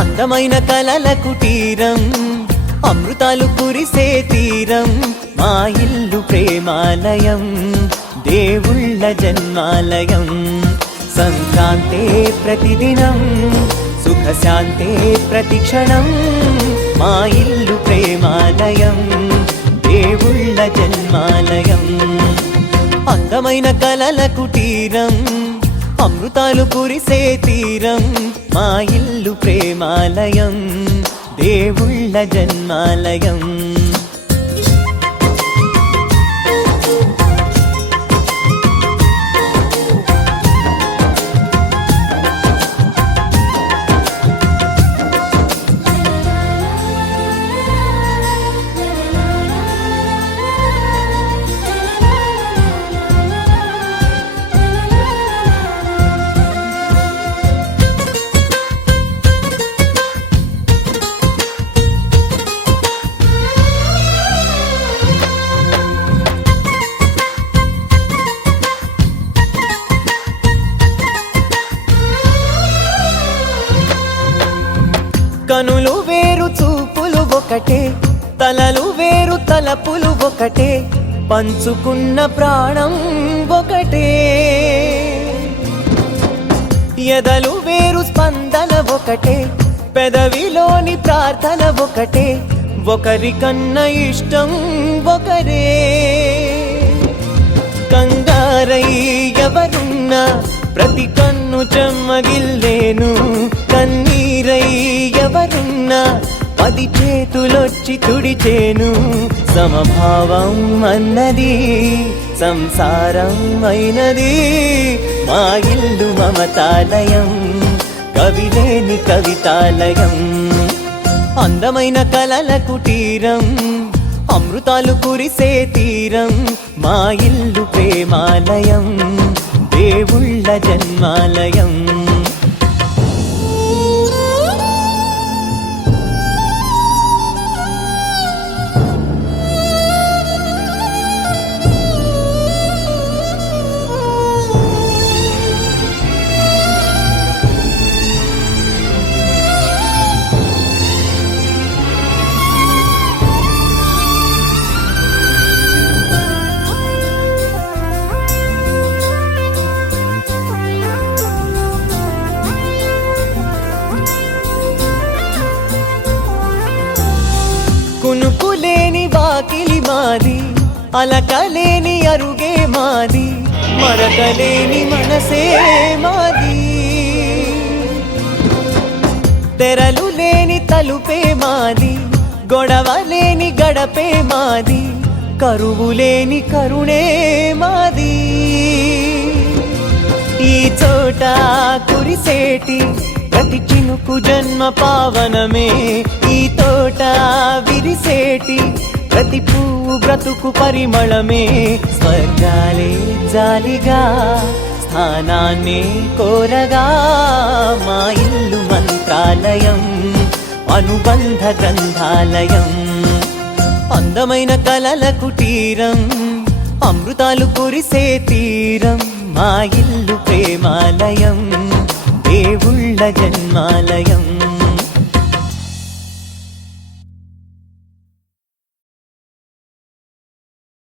అందమైన కలల కుటీరం, అమృతాలు కురిసే తీరం, మా ఇల్లు ప్రేమాలయం, దేవుళ్ళ జన్మాలయం. సంక్రాంతే ప్రతిదినం, సుఖశాంతే ప్రతిక్షణం, మా ఇల్లు ప్రేమాలయం, దేవుళ్ళ జన్మాలయం. అందమైన కలల కుటీరం, అమృతాలు కురిసే తీరం, మా ఇల్లు ప్రేమాలయం, దేవుళ్ళ జన్మాలయం. కనులు వేరు చూపులు ఒకటే, తలలు వేరు తలపులు ఒకటే, పంచుకున్న ప్రాణం ఒకటే. ఎదలు వేరు స్పందన ఒకటే, పెదవిలోని ప్రార్థన ఒకటే, ఒకరికన్నా ఇష్టం ఒకరే. కంగారై ఎవరున్నా ప్రతి కన్ను చెమ్మగిల్లేను, కన్నీరై ఎవరున్నా 10 చేతులొచ్చి తుడిచేను. సమభావం అన్నది సంసారం అయినది, మా ఇల్లు మమతాలయం, కవిలేని కవితాలయం. అందమైన కలల కుటీరం, అమృతాలు కురిసే తీరం, మా ఇల్లు ప్రేమాలయం, దేవుళ్ళ జన్మాలయం. కునుకులేని వాకిలి మాది, అలకలేని అరుగే మాది, మరకలేని మనసే మాది. తెరలు లేని తలుపే మాది, గొడవలేని గడపే మాది, కరువులేని కరుణే మాది. ఈ చోట కురిసేటి ప్రతి చినుకు జన్మ పావనమే, ఈ తోట విరిసేటి ప్రతి పువ్వు బ్రతుకు పరిమళమే. స్వర్గాలే జాలిగా స్థానాన్ని కోరగా, మా ఇల్లు మంత్రాలయం, అనుబంధ గ్రంథాలయం. అందమైన కలల కుటీరం, అమృతాలు కురిసే తీరం, మా ఇల్లు ప్రేమాలయం, దేవుళ్ళ జన్మాలయం.